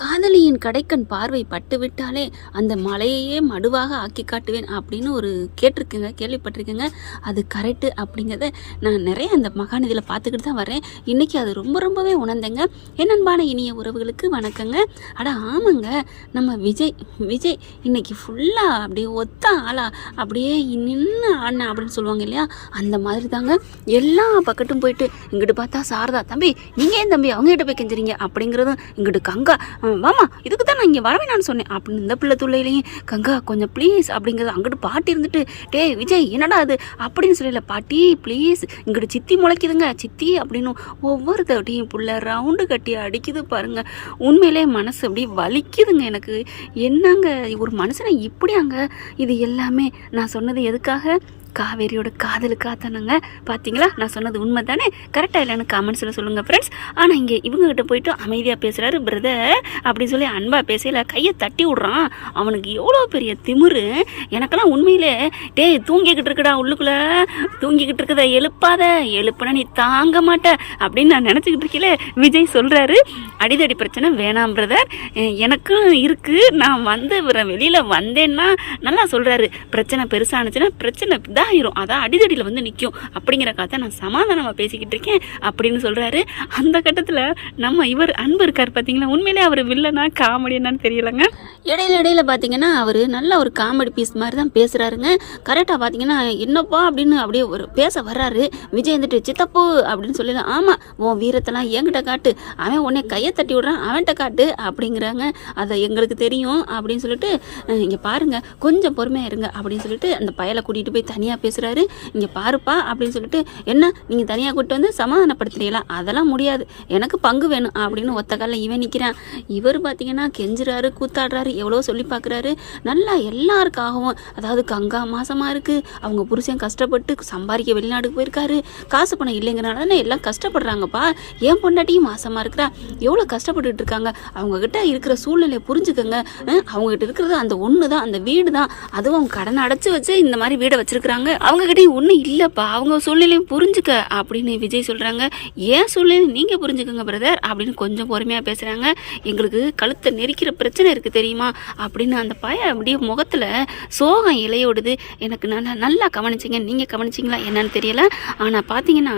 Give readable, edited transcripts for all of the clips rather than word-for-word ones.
காதலியின் கடைக்கண் பார்வை பட்டுவிட்டாலே அந்த மலையையே மடுவாக ஆக்கி காட்டுவேன் அப்படின்னு ஒரு கேட்டிருக்குங்க, கேள்விப்பட்டிருக்கேங்க. அது கரெக்டு அப்படிங்கிறத நான் நிறைய அந்த மகாநதியில் பார்த்துக்கிட்டு தான் வரேன். இன்றைக்கி அது ரொம்பவே உணர்ந்தேங்க. என் அன்பான இனிய உறவுகளுக்கு வணக்கங்க. அட ஆமாங்க, நம்ம விஜய் இன்னைக்கு ஃபுல்லாக அப்படியே ஒத்த ஆளா அப்படியே நின்று ஆடின அப்படின்னு சொல்லுவாங்க இல்லையா, அந்த மாதிரி தாங்க. எல்லா பக்கட்டும் போயிட்டு இங்கிட்டு பார்த்தா சாரதா, தம்பி நீங்கள் ஏன் தம்பி அவங்ககிட்ட போய் கெஞ்சுறீங்க அப்படிங்கிறதும், இங்கிட்டு கங்கா வாமா இதுக்கு தான் நான் இங்கே வரவே நான் சொன்னேன் அப்படின்னு இந்த பிள்ளை துள்ளையிலையும், கங்கா கொஞ்சம் ப்ளீஸ் அப்படிங்கிறது அங்கிட்டு பாட்டி இருந்துட்டு, டே விஜய் என்னடா அது அப்படின்னு சொல்லல, பாட்டி ப்ளீஸ் இங்கிட்டு சித்தி முளைக்குதுங்க சித்தி அப்படின்னு ஒவ்வொரு தட்டியும் புள்ள ரவுண்டு கட்டி அடிக்குது பாருங்க. உண்மையிலே மனசு அப்படி வலிக்குதுங்க எனக்கு. என்னங்க ஒரு மனுஷனை இப்படியாங்க. இது எல்லாமே நான் சொன்னது எதுக்காக? காவேரியோட காதலுக்காக தானங்க. பார்த்தீங்களா, நான் சொன்னது உண்மை தானே? கரெக்டாக இல்லைன்னு காமெண்ட்ஸில் சொல்லுங்கள் ஃப்ரெண்ட்ஸ். ஆனால் இங்கே இவங்ககிட்ட போயிட்டு அமைதியாக பேசுகிறாரு பிரதர் அப்படின்னு சொல்லி அன்பாக பேசல, கையை தட்டி விட்றான். அவனுக்கு எவ்வளோ பெரிய திமிரு. எனக்கெல்லாம் உண்மையிலே டேய் தூங்கிக்கிட்டு இருக்குடா, உள்ளுக்குள்ளே தூங்கிக்கிட்டு இருக்குதா, எழுப்புனா நீ தாங்க மாட்ட அப்படின்னு நான் நினச்சிக்கிட்டு இருக்கல. விஜய் சொல்கிறாரு, அடிதடி பிரச்சனை வேணாம் பிரதர், எனக்கும் இருக்குது, நான் வந்து வெளியில் வந்தேன்னா நல்லா சொல்கிறாரு. பிரச்சனை பெருசானுச்சுன்னா பிரச்சனை இதாகிரும், அதான் அடிதடியில் வந்து நிற்கும் அப்படிங்கிற கதை நான் சமாதானமாக பேசிக்கிட்டு இருக்கேன் அப்படின்னு சொல்கிறாரு. அந்த கட்டத்தில் நம்ம இவர் அன்பு இருக்கார் பார்த்தீங்களா, உண்மையிலே அவர் வில்லனா காமெடி என்னன்னு தெரியலைங்க. இடையில பார்த்தீங்கன்னா அவர் நல்ல ஒரு காமெடி பீஸ் மாதிரி தான் பேசுகிறாருங்க. கரெக்டாக பார்த்தீங்கன்னா என்னப்பா அப்படின்னு அப்படியே ஒரு பேச வர்றாரு. விஜய் வந்துட்டு சித்தப்பு அப்படின்னு சொல்லலாம், ஆமாம் உன் வீரத்தெல்லாம் என்கிட்ட காட்டு, அவன் உடனே கையை தட்டி விட்றான் அவன்கிட்ட காட்டு அப்படிங்கிறாங்க. அதை எங்களுக்கு தெரியும் அப்படின்னு சொல்லிட்டு, இங்கே பாருங்கள் கொஞ்சம் பொறுமையாக இருங்க அப்படின்னு சொல்லிட்டு அந்த பயலை கூட்டிகிட்டு போய் தனியாக பேசுகிறாரு. இங்கே பாருப்பா அப்படின்னு சொல்லிட்டு, என்ன நீங்கள் தனியாக கூப்பிட்டு வந்து சமாதானப்படுத்துறீங்களா, அதெல்லாம் முடியாது, எனக்கு பங்கு வேணும் அப்படின்னு ஒத்த காலில் இவன் நிற்கிறான். இவர் பார்த்தீங்கன்னா கெஞ்சுறாரு, கூத்தாடுறாரு, எவ்வளோ சொல்லி பார்க்குறாரு. நல்லா எல்லாருக்காகவும், அதாவது கங்கா மாசமாக இருக்குது, அவங்க புருஷன் கஷ்டப்பட்டு சம்பாதிக்க வெளிநாட்டுக்கு போயிருக்காரு, காசு பணம் இல்லைங்கிறனால தானே எல்லாம் கஷ்டப்படுறாங்கப்பா. ஏன் பொண்டாட்டியும் மாசமாக இருக்கிறா, எவ்வளோ கஷ்டப்பட்டுட்டு இருக்காங்க, அவங்கக்கிட்ட இருக்கிற சூழ்நிலையை புரிஞ்சுக்கங்க. அவங்ககிட்ட இருக்கிறது அந்த ஒன்று தான், அந்த வீடு தான், அதுவும் அவங்க கடனை அடைச்சி வச்சு இந்த மாதிரி வீடை வச்சிருக்கிறாங்க, அவங்ககிட்ட ஒன்றும் இல்லைப்பா, அவங்க சூழ்நிலையும் புரிஞ்சுக்க அப்படின்னு விஜய் சொல்கிறாங்க. ஏன் சூழ்நிலை நீங்கள் புரிஞ்சுக்கோங்க பிரதர் அப்படின்னு கொஞ்சம் பொறுமையாக பேசுகிறாங்க. எங்களுக்கு கழுத்தை நெரிக்கிற பிரச்சனை இருக்குது தெரியுமா அப்படின்னு அந்த பையன் அப்படியே முகத்தில் சோகம் இலையோடுது. எனக்கு நல்லா கவனிச்சிங்க, நீங்கள் கவனிச்சிங்களா என்னன்னு தெரியல. ஆனால் பார்த்தீங்கன்னா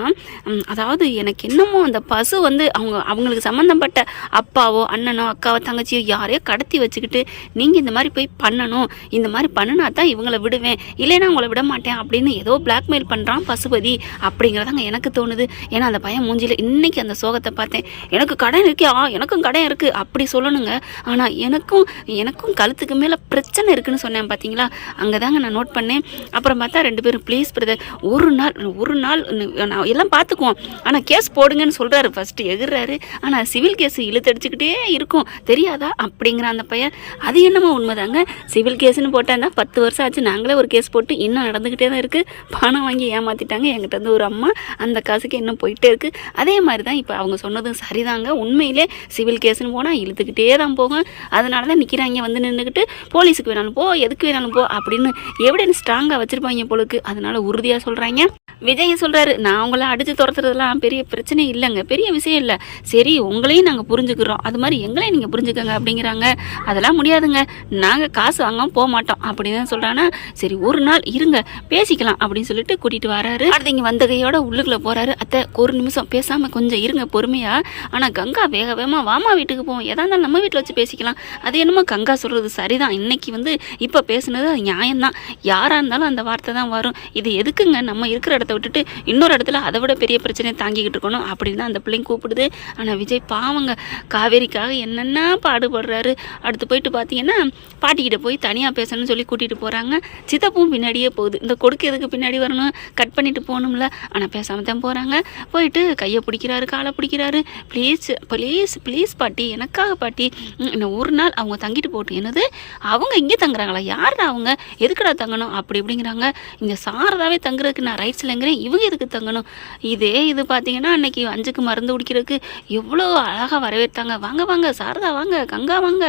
அதாவது எனக்கு என்னமோ அந்த பசு வந்து அவங்களுக்கு சம்மந்தப்பட்ட அப்பாவோ அண்ணனோ அக்காவோ தங்கச்சியோ யாரையோ கடத்தி வச்சுக்கிட்டு நீங்கள் இந்த மாதிரி போய் பண்ணணும், இந்த மாதிரி பண்ணினா தான் இவங்களை விடுவேன், இல்லைன்னா உங்களை விட மாட்டேன் அப்படின்னு ஏதோ பிளாக்மெயில் பண்ணுறான் பசுபதி அப்படிங்கிறதாங்க எனக்கு தோணுது. ஏன்னா அந்த பையன் மூஞ்சியில் இன்னைக்கு அந்த சோகத்தை பார்த்தேன். எனக்கு கடன் இருக்கா, எனக்கும் கடன் இருக்குது அப்படி சொல்லணுங்க. ஆனால் எனக்கும் கழுத்துக்கு மேலே பிரச்சனை இருக்குன்னு சொன்னேன் பார்த்தீங்களா, அங்கே தாங்க நான் நோட் பண்ணேன். அப்புறம் பார்த்தா ரெண்டு பேரும் ப்ளீஸ் பிரதர் ஒரு நாள் எல்லாம் பார்த்துக்குவோம், ஆனால் கேஸ் போடுங்கன்னு சொல்கிறாரு. ஃபஸ்ட்டு எகுறாரு, ஆனால் சிவில் கேஸ் இழுத்தடிச்சுக்கிட்டே இருக்கும் தெரியாதா அப்படிங்கிற அந்த பையன். அது என்னமோ உண்மைதாங்க, சிவில் கேஸ்ன்னு போட்டால் தான் 10 வருஷம் ஆச்சு, நாங்களே ஒரு கேஸ் போட்டு இன்னும் நடந்துக்கிட்டே தான் இருக்குது. பணம் வாங்கி ஏமாற்றிட்டாங்க என்கிட்ட வந்து ஒரு அம்மா, அந்த காசுக்கு இன்னும் போயிட்டே இருக்குது. அதே மாதிரி தான் இப்போ அவங்க சொன்னதும் சரிதாங்க. உண்மையிலே சிவில் கேஸ்ன்னு போனால் இழுத்துக்கிட்டே தான் போகும். அதனால தான் நிற்கிறாங்க வந்து நின்றுக்கிட்டு, போலீஸுக்கு வேணாலும் போ, எதுக்கு வேணாலும் போ அப்படின்னு எவிடன்ஸ் ஸ்ட்ராங்காக வச்சுருப்பாங்க போலுக்கு. அதனால உறுதியாக சொல்கிறாங்க. விஜய் சொல்கிறாரு, நான் உங்களை அடித்து துரத்துறதுலாம் பெரிய பிரச்சனை இல்லைங்க, பெரிய விஷயம் இல்லை, சரி உங்களையும் நாங்கள் புரிஞ்சுக்கிறோம், அது மாதிரி எங்களையும் நீங்கள் புரிஞ்சுக்கோங்க அப்படிங்கிறாங்க. அதெல்லாம் முடியாதுங்க, நாங்கள் காசு வாங்காமல் போக மாட்டோம் அப்படின்னு தான் சொல்கிறாங்கன்னா, சரி ஒரு நாள் இருங்க பேசிக்கலாம் அப்படின்னு சொல்லிட்டு கூட்டிகிட்டு வராரு. அடுத்து இங்கே வந்தகையோட உள்ளுக்குள்ளே போகிறாரு. அத்தை ஒரு நிமிஷம் பேசாமல் கொஞ்சம் இருங்க பொறுமையாக, ஆனால் கங்கா வேகமாக வாமா வீட்டுக்கு போவோம், எதா இருந்தாலும் நம்ம வீட்டில் வச்சு பேசிக்கலாம். அது என்னமோ கங்கா சொல்கிறது சரிதான், இன்னைக்கு வந்து இப்போ பேசுனது அது நியாயம்தான், யாராக இருந்தாலும் அந்த வார்த்தை தான் வரும். இது எதுக்குங்க நம்ம இருக்கிற இடத்த விட்டுட்டு இன்னொரு இடத்துல அதை விட பெரிய பிரச்சனையை தாங்கிக்கிட்டு இருக்கணும் அப்படின்னு தான் அந்த பிள்ளைங்க கூப்பிடுது. ஆனால் விஜய் பாவங்க காவேரிக்காக என்னென்ன பாடுபடுறாரு. அடுத்து போயிட்டு பார்த்தீங்கன்னா பாட்டிக்கிட்ட போய் தனியாக பேசணும்னு சொல்லி கூட்டிகிட்டு போகிறாங்க. சித்தப்பும் பின்னாடியே போகுது. இந்த கொடுக்கு எதுக்கு பின்னாடி வரணும், கட் பண்ணிட்டு போகணும்ல. ஆனால் பேசாமல் தான் போகிறாங்க. போயிட்டு கையை பிடிக்கிறாரு, காலை பிடிக்கிறாரு. ப்ளீஸ் ப்ளீஸ் ப்ளீஸ் பாட்டி, எனக்காக பாட்டி, இன்னும் ஒரு நாள் அவங்க தங்கிட்டு போட்டு. என்னது அவங்க இங்கே தங்குறாங்களா, யாரா அவங்க, எதுக்கடா தங்கணும் அப்படி இப்படிங்கிறாங்க. இங்கே சாரதாவே தங்குறதுக்கு நான் ரைட்ஸில் எங்கிறேன், இவங்க எதுக்கு தங்கணும். இது பார்த்தீங்கன்னா அன்னைக்கு 5க்கு மருந்து குடிக்கிறதுக்கு எவ்வளோ அழகாக வரவேற்றாங்க. வாங்க வாங்க சாரதா வாங்க, கங்கா வாங்க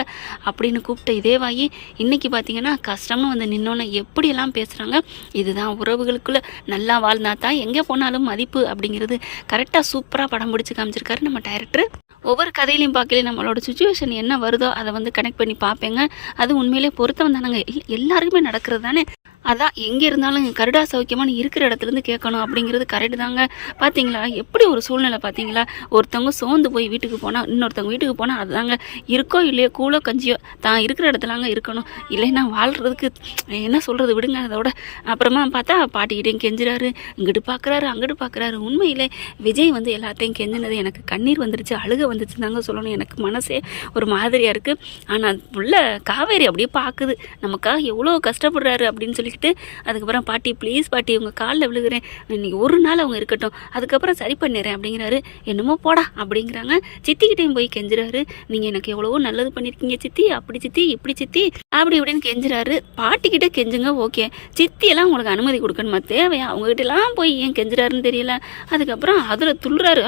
அப்படின்னு கூப்பிட்ட இதே வாங்கி இன்னைக்கு பார்த்தீங்கன்னா கஷ்டம்னு வந்து நின்னோன்னு எப்படியெல்லாம் பேசுகிறாங்க. இதுதான் உறவுகளுக்குள்ளே நல்லா வாழ்ந்தா தான் எங்கே போனாலும் மதிப்பு அப்படிங்கிறது கரெக்டாக சூப்பராக படம் பிடிச்சி காமிச்சிருக்காரு நம்ம டைரக்டர். ஒவ்வொரு கதையிலையும் பார்க்கல நம்மளோட சுச்சுவேஷன் என்ன வருதோ அதை வந்து கனெக்ட் பண்ணி பார்ப்பேங்க. அது உண்மையிலே பொருத்தம் தானங்க. எல்லாருக்குமே நடக்கிறது தானே. அதான் எங்கே இருந்தாலும் கருடா சௌக்கியமானு இருக்கிற இடத்துலேருந்து கேட்கணும் அப்படிங்கிறது கரெக்டு தாங்க. பார்த்தீங்களா எப்படி ஒரு சூழ்நிலை பார்த்தீங்களா? ஒருத்தவங்க சோர்ந்து போய் வீட்டுக்கு போனால் இன்னொருத்தவங்க வீட்டுக்கு போனால் அதுதாங்க இருக்கோ இல்லையோ கூழோ கஞ்சியோ தான் இருக்கிற இடத்துலாங்க இருக்கணும். இல்லைன்னா வாழ்கிறதுக்கு என்ன சொல்கிறது விடுங்க. அதோட அப்புறமா பார்த்தா பாட்டிக்கிட்டையும் கெஞ்சுறாரு, இங்கிட்டு பார்க்குறாரு அங்கிட்டு பார்க்குறாரு. உண்மையிலே விஜய் வந்து எல்லாத்தையும் கெஞ்சினது எனக்கு கண்ணீர் வந்துருச்சு, அழுக வந்துச்சு தாங்க சொல்லணும். எனக்கு மனசே ஒரு மாதிரியாக இருக்குது. ஆனால் உள்ள காவேரி அப்படியே பார்க்குது நமக்காக எவ்வளோ கஷ்டப்படுறாரு அப்படின்னு சொல்லிக்கிட்டு அதுக்கப்புறம் பாட்டி ப்ளீஸ் பாட்டி உங்கள் காலில் விழுகிறேன், இன்னைக்கு ஒரு நாள் அவங்க இருக்கட்டும், அதுக்கப்புறம் சரி பண்ணிடுறேன் அப்படிங்கிறாரு. என்னமோ போடா அப்படிங்கிறாங்க. சித்திக்கிட்டையும் போய் கெஞ்சுறாரு, நீங்கள் எனக்கு எவ்வளவோ நல்லது பண்ணியிருக்கீங்க சித்தி, அப்படி சித்தி இப்படி சித்தி அப்படி இப்படின்னு கெஞ்சுறாரு. பாட்டிக்கிட்ட கெஞ்சுங்க ஓகே, சித்தியெல்லாம் உங்களுக்கு அனுமதி கொடுக்கணுமா தேவையா? அவங்ககிட்டலாம் போய் ஏன் கெஞ்சுறாருன்னு தெரியல. அதுக்கப்புறம் அதில் துள்ளுறாரு,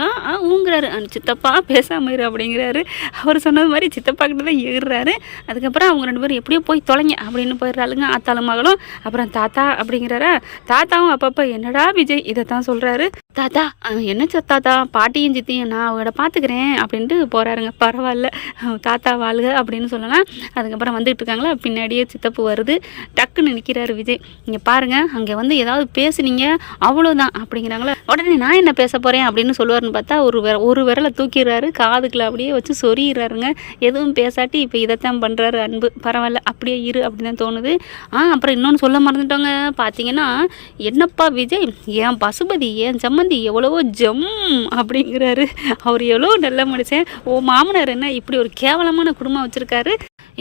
ஊங்குறாரு. சித்தப்பா பேசாம இரு அப்படிங்கிறாரு. அவர் சொன்னது மாதிரி சித்தப்பா கிட்ட தான் ஏறுறாரு. அதுக்கப்புறம் அவங்க 2 பேரும் எப்படியோ போய் தொலைங்க அப்படின்னு போயிடுறாளுங்க ஆத்தாலும் மகளும். அப்புறம் தாத்தா அப்படிங்கிறாரா. தாத்தாவும் அப்பப்போ என்னடா விஜய் இதை தான் சொல்கிறாரு. தாத்தா என்ன தாத்தா பாட்டியும் சித்தியும் நான் அவங்கள பார்த்துக்கிறேன் அப்படின்ட்டு போகிறாருங்க. பரவாயில்ல தாத்தா வாழ்க அப்படின்னு சொல்லலாம். அதுக்கப்புறம் வந்துட்டு இருக்காங்களா, பின்னாடியே சித்தப்பு வருது. டக்குன்னு நிற்கிறாரு விஜய். இங்கே பாருங்கள் அங்கே வந்து ஏதாவது பேசுனீங்க அவ்வளோதான் அப்படிங்கிறாங்களா. உடனே நான் என்ன பேச போகிறேன் அப்படின்னு சொல்லுவார்னு பார்த்தா ஒரு விரலை தூக்கிடுறாரு, காதுக்குள்ள அப்படியே வச்சு சொறிகிறாருங்க. எதுவும் பேசாட்டி இப்போ இதைத்தான் பண்ணுறாரு அன்பு. பரவாயில்ல அப்படியே இரு அப்படின்னு தான் தோணுது. அப்புறம் இன்னொன்று சொல்ல மறந்துட்டோங்க. பார்த்தீங்கன்னா என்னப்பா விஜய் என் பசுபதி என் சம்மந்தி எவ்வளவோ ஜம் அப்படிங்கிறாரு. அவர் எவ்வளோ நல்ல மனுஷன். ஓ மாமனார் என்ன இப்படி ஒரு கேவலமான குடும்பம் வச்சுருக்காரு,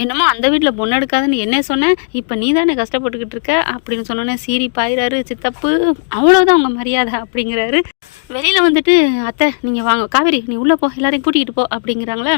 என்னமோ அந்த வீட்டில் பொண்ணு எடுக்காதுன்னு என்ன சொன்னேன், இப்போ நீ தானே கஷ்டப்பட்டுக்கிட்டு இருக்க அப்படின்னு சொன்னோன்னே சீரி பாயிறாரு சித்தப்பு. அவ்வளோதான் அவங்க மரியாதை அப்படிங்கிறாரு. வெளியில் வந்துட்டு அத்தை நீங்கள் வாங்க காவேரி நீ உள்ளே போ எல்லாரையும் கூட்டிகிட்டு போ அப்படிங்கிறாங்களே.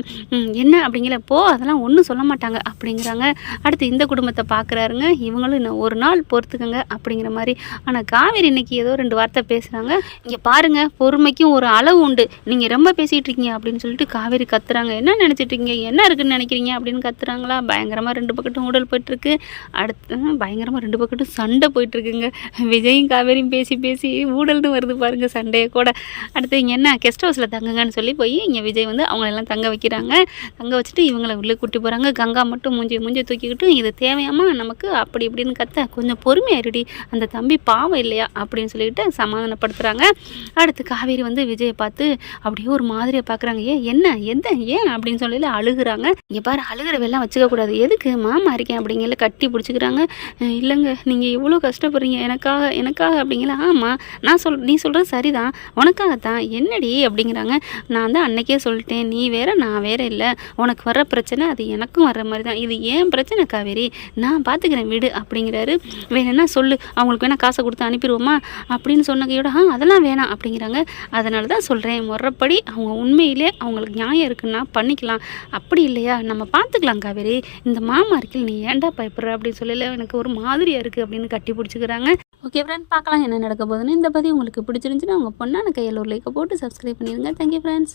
என்ன அப்படிங்கிற போ அதெல்லாம் ஒன்றும் சொல்ல மாட்டாங்க அப்படிங்கிறாங்க. அடுத்து இந்த குடும்பத்தை பார்க்குறாருங்க. இவங்களும் இன்னும் ஒரு நாள் பொறுத்துக்கங்க அப்படிங்கிற மாதிரி. ஆனால் காவேரி இன்னைக்கு ஏதோ 2 வார்த்தை பேசுகிறாங்க. இங்கே பாருங்கள் பொறுமைக்கும் ஒரு அளவு உண்டு, நீங்கள் ரொம்ப பேசிகிட்டு இருக்கீங்க அப்படின்னு சொல்லிட்டு காவேரி கத்துறாங்க. என்ன நினச்சிட்டு இருக்கீங்க, என்ன இருக்குன்னு நினைக்கிறீங்க அப்படின்னு கத்துறாங்களா. பயங்கரமாக 2 பக்கட்டும் ஊடல் போயிட்டுருக்கு. அடுத்து பயங்கரமாக 2 பக்கட்டும் சண்டை போயிட்டுருக்குங்க. விஜயும் காவேரியும் பேசி பேசி ஊடல்னு வருது பாருங்க சண்டையை கூட. அடுத்து இங்கே என்ன கெஸ்ட் ஹவுஸில் தங்குங்கன்னு சொல்லி போய் இங்கே விஜய் வந்து அவங்களெல்லாம் தங்க வைக்கிறாங்க. தங்க வச்சுட்டு இவங்களை உள்ளே கூட்டி போகிறாங்க. கங்கா மட்டும் மூஞ்சி தூக்கிக்கிட்டு இது தேவையாமா நமக்கு அப்படி இப்படின்னு கத்த, கொஞ்சம் பொறுமையாயிருடி அந்த தம்பி பாவம் இல்லையா அப்படின்னு சொல்லிட்டு சமாதானப்படுத்துகிறாங்க. அடுத்து காவேரி வந்து விஜயை பார்த்து அப்படியே ஒரு மாதிரியை பார்க்குறாங்க. ஏன் அப்படின்னு சொல்லி அழுகுறாங்க. இங்கே பாரு அழுகிறவெல்லாம் வச்சுக்கக்கூடாது, எதுக்கு மாமா இருக்கேன் அப்படிங்கிற கட்டி பிடிச்சிக்கிறாங்க. இல்லைங்க நீங்கள் இவ்வளோ கஷ்டப்படுறீங்க எனக்காக அப்படிங்கிற. ஆமாம் நீ சொல்கிறது சரிதான், உனக்காகத்தான் என்னடி அப்படிங்கிறாங்க. நான் தான் அன்னைக்கே சொல்லிட்டேன், நீ வேற நான் வேற இல்லை, உனக்கு வர்ற பிரச்சனை அது எனக்கும் வர்ற மாதிரி தான், இது ஏன் பிரச்சனை காவேரி நான் பார்த்துக்கிறேன் விடு அப்படிங்கிறாரு. வேணும்னா சொல்லு அவங்களுக்கு வேணால் காசை கொடுத்து அனுப்பிடுவோமா அப்படின்னு சொன்னகையோட அதெல்லாம் வேணாம் அப்படிங்கிறாங்க. அதனால தான் சொல்கிறேன் முறைப்படி அவங்க உண்மையிலே அவங்களுக்கு நியாயம் இருக்குன்னா பண்ணிக்கலாம், அப்படி இல்லையா நம்ம பார்த்துக்கலாம் காவேரி, இந்த மாமா இருக்கில் நீ ஏன்டா பயப்படுற அப்படின்னு சொல்லல எனக்கு ஒரு மாதிரியாக இருக்குது அப்படின்னு கட்டி பிடிச்சிக்கிறாங்க. ஓகே ஃப்ரெண்ட் பார்க்கலாம் என்ன நடக்க போகுதுன்னு. இந்த பதிவு உங்களுக்கு பிடிச்சிருந்துச்சுன்னா உங்கள் பொண்ணான கையில் ஒரு லைக்கை போட்டு சப்ஸ்கிரைப் பண்ணிடுங்க. Thank you friends.